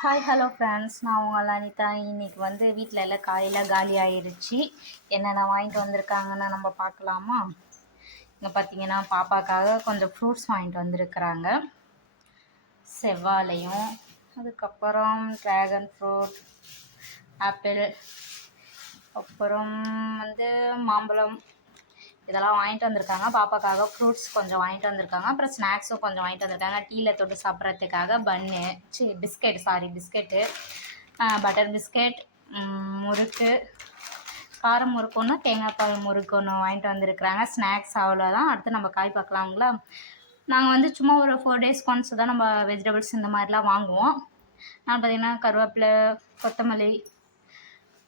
Hi hello friends, நான் உங்கள் அனிதா. இன்றைக்கி வந்து வீட்டில் எல்லாம் காயெல்லாம் காலி ஆயிடுச்சு. என்னென்ன வாங்கிட்டு வந்திருக்காங்கன்னு நம்ம பார்க்கலாமா? இங்கே பார்த்தீங்கன்னா பாப்பாக்காக கொஞ்சம் ஃப்ரூட்ஸ் வாங்கிட்டு வந்திருக்கிறாங்க. செவ்வாழையும், அதுக்கப்புறம் ட்ராகன் ஃப்ரூட், ஆப்பிள், அப்புறம் வந்து மாம்பழம், இதெல்லாம் வாங்கிட்டு வந்திருக்காங்க. பாப்பாக்காக ஃப்ரூட்ஸ் கொஞ்சம் வாங்கிட்டு வந்திருக்காங்க. அப்புறம் ஸ்நாக்ஸும் கொஞ்சம் வாங்கிட்டு வந்திருக்காங்க. டீயில் தொட்டு சாப்பிட்றதுக்காக பிஸ்கெட்டு, பட்டர் பிஸ்கெட், முறுக்கு, கார முறுக்கு ஒன்று, தேங்காய் பால் முறுக்கு ஒன்று வாங்கிட்டு வந்திருக்கிறாங்க. ஸ்நாக்ஸ் அவ்வளோதான். அடுத்து நம்ம காய் பார்க்கலாங்களா? நாங்கள் வந்து சும்மா ஒரு 4 days ஒன்ஸ் தான் நம்ம வெஜிடபிள்ஸ் இந்த மாதிரிலாம் வாங்குவோம். நான் பார்த்திங்கன்னா கருவேப்பிலை, கொத்தமல்லி,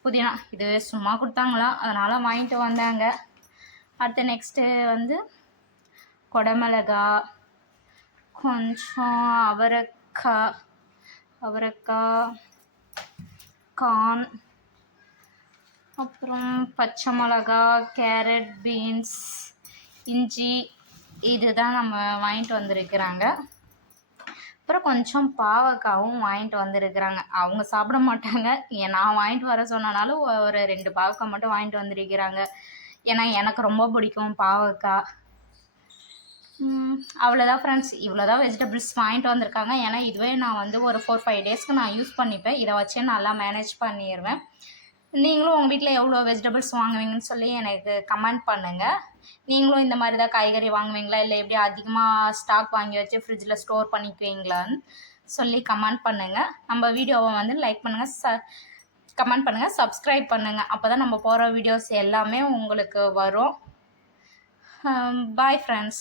புதினா இது சும்மா கொடுத்தாங்களாம், அதனால் வாங்கிட்டு வந்தாங்க. அடுத்து நெக்ஸ்ட்டு வந்து கொடமிளகா, கொஞ்சம் அவரைக்காய், கார்ன், அப்புறம் பச்சை மிளகா, கேரட், பீன்ஸ், இஞ்சி, இதுதான் நம்ம வாங்கிட்டு வந்திருக்கிறாங்க. அப்புறம் கொஞ்சம் பாவக்காவும் வாங்கிட்டு வந்திருக்கிறாங்க. அவங்க சாப்பிட மாட்டாங்க, நான் வாங்கிட்டு வர சொன்னனாலும் ஒரு 2 பாவக்காய் மட்டும் வாங்கிட்டு வந்திருக்கிறாங்க. ஏன்னா எனக்கு ரொம்ப பிடிக்கும் பாவக்காய். அவ்வளோதான் ஃப்ரெண்ட்ஸ், இவ்வளோ தான் வெஜிடபிள்ஸ் வாங்கிட்டு வந்திருக்காங்க. ஏன்னா இதுவே நான் வந்து ஒரு 4-5 டேஸ்க்கு நான் யூஸ் பண்ணிப்பேன். இதை வச்சே நல்லா மேனேஜ் பண்ணிடுவேன். நீங்களும் உங்கள் வீட்டில் எவ்வளோ வெஜிடபிள்ஸ் வாங்குவீங்கன்னு சொல்லி எனக்கு கமெண்ட் பண்ணுங்கள். நீங்களும் இந்த மாதிரி தான் காய்கறி வாங்குவீங்களா, இல்லை எப்படி அதிகமாக ஸ்டாக் வாங்கி வச்சு ஃப்ரிட்ஜில் ஸ்டோர் பண்ணிக்குவீங்களான்னு சொல்லி கமெண்ட் பண்ணுங்கள். நம்ம வீடியோவை வந்து லைக் பண்ணுங்கள், கமெண்ட் பண்ணுங்கள், சப்ஸ்கிரைப் பண்ணுங்கள். அப்போ தான் நம்ம போகிற வீடியோஸ் எல்லாமே உங்களுக்கு வரும். Bye friends.